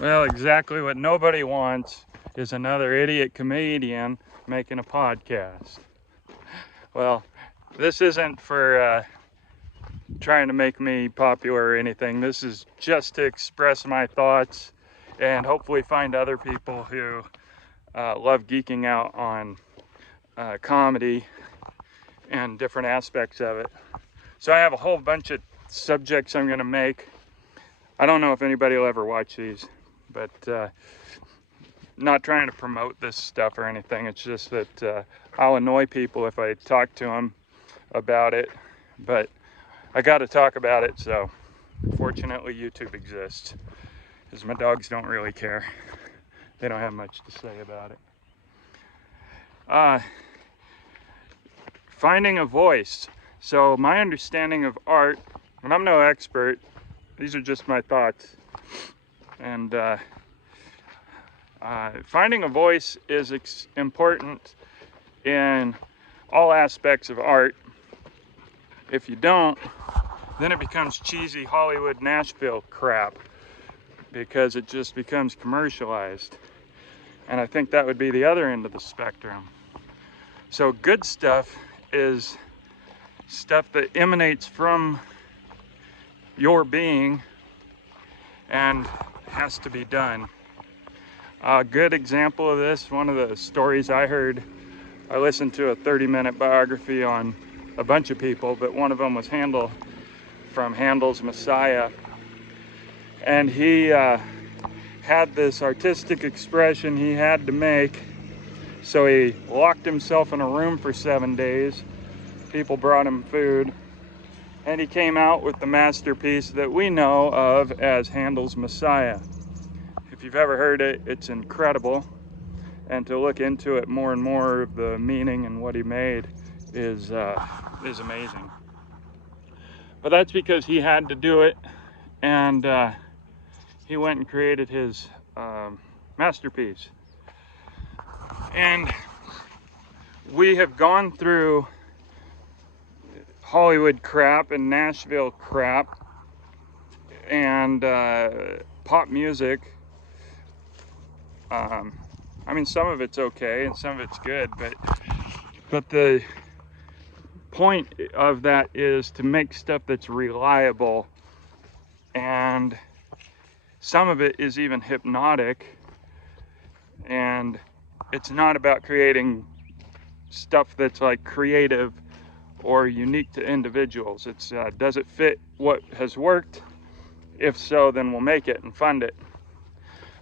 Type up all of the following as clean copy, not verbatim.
Well, exactly what nobody wants is another idiot comedian making a podcast. Well, this isn't for trying to make me popular or anything. This is just to express my thoughts and hopefully find other people who love geeking out on comedy and different aspects of it. So I have a whole bunch of subjects I'm going to make. I don't know if anybody will ever watch these, but not trying to promote this stuff or anything. It's just that I'll annoy people if I talk to them about it, but I got to talk about it. So fortunately YouTube exists, because my dogs don't really care. They don't have much to say about it. Finding a voice. So my understanding of art, and I'm no expert, these are just my thoughts, and finding a voice is important in all aspects of art. If you don't, then it becomes cheesy Hollywood Nashville crap, because it just becomes commercialized. And I think that would be the other end of the spectrum. So good stuff is stuff that emanates from your being and has to be done. A good example of this, one of the stories I heard, I listened to a 30-minute biography on a bunch of people, but one of them was Handel, from Handel's Messiah. And he had this artistic expression he had to make, so he locked himself in a room for 7 days. People brought him food, and he came out with the masterpiece that we know of as Handel's Messiah. If you've ever heard it, it's incredible, and to look into it more and more of the meaning and what he made is amazing. But that's because he had to do it, and he went and created his masterpiece. And we have gone through Hollywood crap and Nashville crap and pop music. I mean, some of it's okay and some of it's good, but the point of that is to make stuff that's reliable, and some of it is even hypnotic, and it's not about creating stuff that's like creative or unique to individuals. It's does it fit what has worked? If so, then we'll make it and fund it.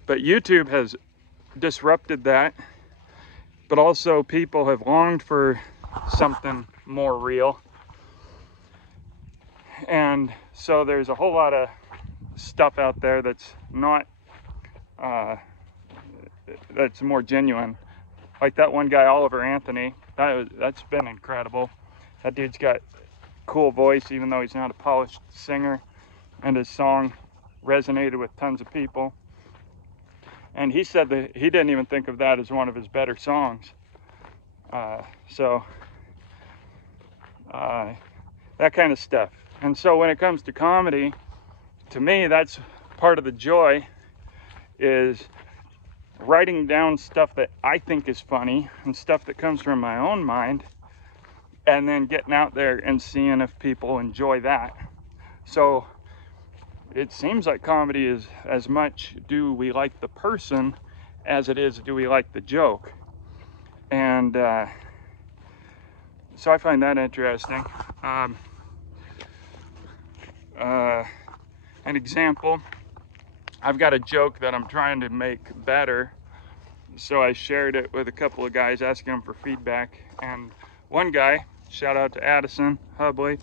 But YouTube has disrupted that, but also people have longed for something more real, and so there's a whole lot of stuff out there that's not that's more genuine, like that one guy Oliver Anthony. That's been incredible. That dude's got cool voice, even though he's not a polished singer, and his song resonated with tons of people. And he said that he didn't even think of that as one of his better songs. That kind of stuff. And so when it comes to comedy, to me, that's part of the joy, is writing down stuff that I think is funny and stuff that comes from my own mind, and then getting out there and seeing if people enjoy that. So it seems like comedy is as much do we like the person as it is do we like the joke. And so I find that interesting. An example, I've got a joke that I'm trying to make better, so I shared it with a couple of guys, asking them for feedback. And one guy, shout out to Addison Hubley,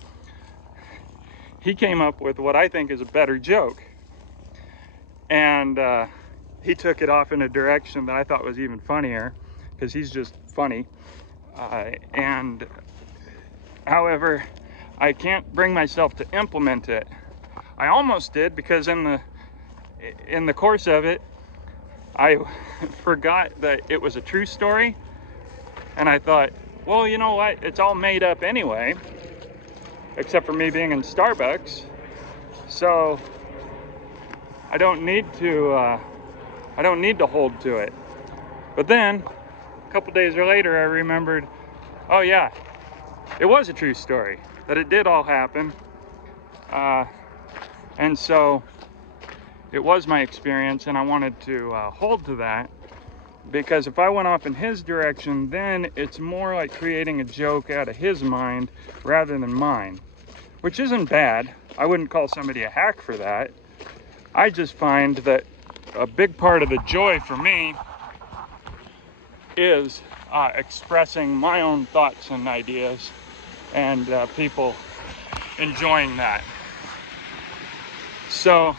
he came up with what I think is a better joke, and he took it off in a direction that I thought was even funnier, because he's just funny. And however, I can't bring myself to implement it. I almost did, because in the course of it, I forgot that it was a true story, and I thought, well, you know what? It's all made up anyway, except for me being in Starbucks. So I don't need to I don't need to hold to it. But then, a couple days later, I remembered, oh yeah, it was a true story, that it did all happen. And so it was my experience, and I wanted to hold to that, because if I went off in his direction, then it's more like creating a joke out of his mind rather than mine, which isn't bad. I wouldn't call somebody a hack for that. I just find that a big part of the joy for me is expressing my own thoughts and ideas, and people enjoying that. So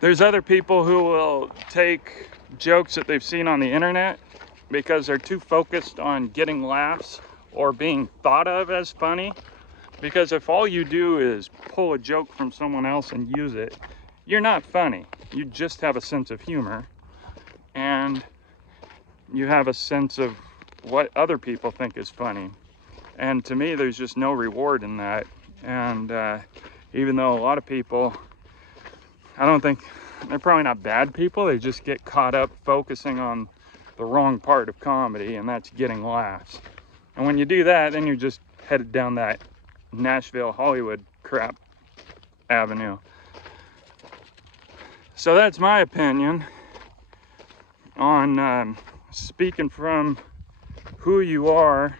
there's other people who will take jokes that they've seen on the internet because they're too focused on getting laughs or being thought of as funny. Because if all you do is pull a joke from someone else and use it, you're not funny. You just have a sense of humor, and you have a sense of what other people think is funny. And to me, there's just no reward in that. And even though a lot of people, I don't think, they're probably not bad people, they just get caught up focusing on the wrong part of comedy, and that's getting laughs. And when you do that, then you're just headed down that Nashville, Hollywood crap avenue. So that's my opinion on speaking from who you are.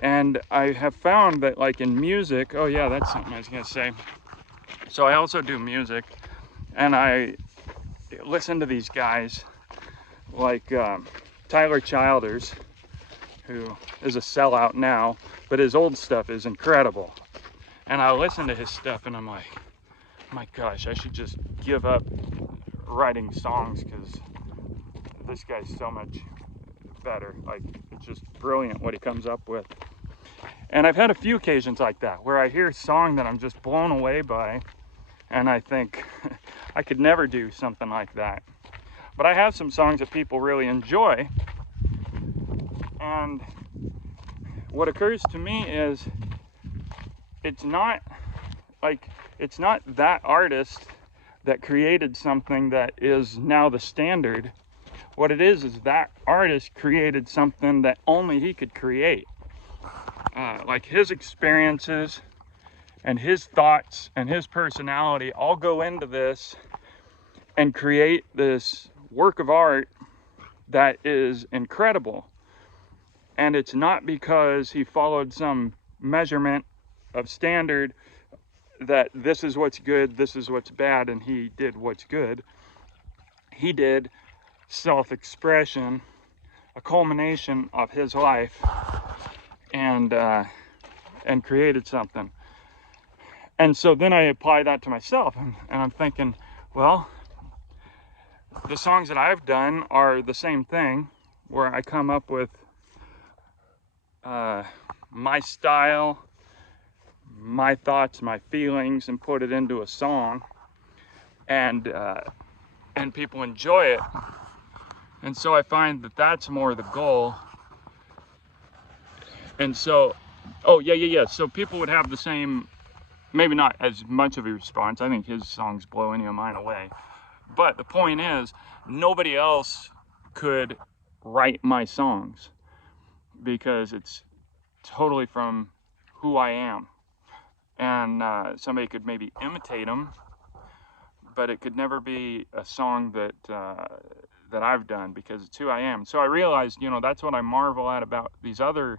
And I have found that, like in music, oh yeah, that's something I was gonna say. So I also do music, and I listen to these guys like Tyler Childers, who is a sellout now, but his old stuff is incredible. And I listen to his stuff and I'm like, my gosh, I should just give up writing songs, because this guy's so much better. Like, it's just brilliant what he comes up with. And I've had a few occasions like that where I hear a song that I'm just blown away by, and I think I could never do something like that. But I have some songs that people really enjoy, and what occurs to me is it's not that artist that created something that is now the standard. What it is that artist created something that only he could create. Like his experiences and his thoughts and his personality all go into this and create this work of art that is incredible. And it's not because he followed some measurement of standard that this is what's good, this is what's bad, and he did what's good. He did self-expression, a culmination of his life, and created something. And so then I apply that to myself, and I'm thinking, well, the songs that I've done are the same thing, where I come up with my style, my thoughts, my feelings, and put it into a song, and people enjoy it. And so I find that that's more the goal. And so, oh yeah. So people would have the same, maybe not as much of a response. I think his songs blow any of mine away. But the point is, nobody else could write my songs, because it's totally from who I am. And somebody could maybe imitate them, but it could never be a song that that I've done, because it's who I am. So I realized, that's what I marvel at about these other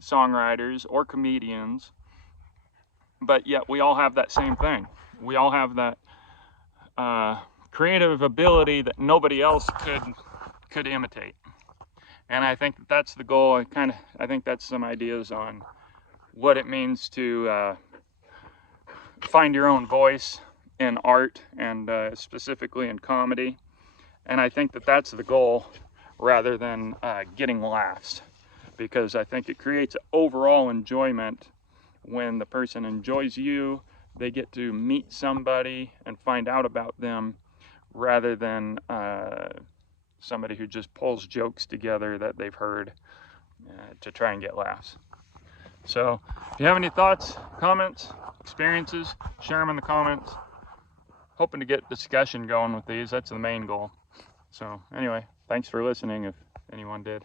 songwriters or comedians, but yet we all have that same thing. We all have that creative ability that nobody else could imitate. And I think that's the goal. I think that's some ideas on what it means to find your own voice in art, and specifically in comedy. And I think that that's the goal, rather than getting laughs, because I think it creates overall enjoyment. When the person enjoys you, they get to meet somebody and find out about them, rather than somebody who just pulls jokes together that they've heard to try and get laughs. So if you have any thoughts, comments, experiences, share them in the comments. Hoping to get discussion going with these. That's the main goal. So anyway, thanks for listening if anyone did.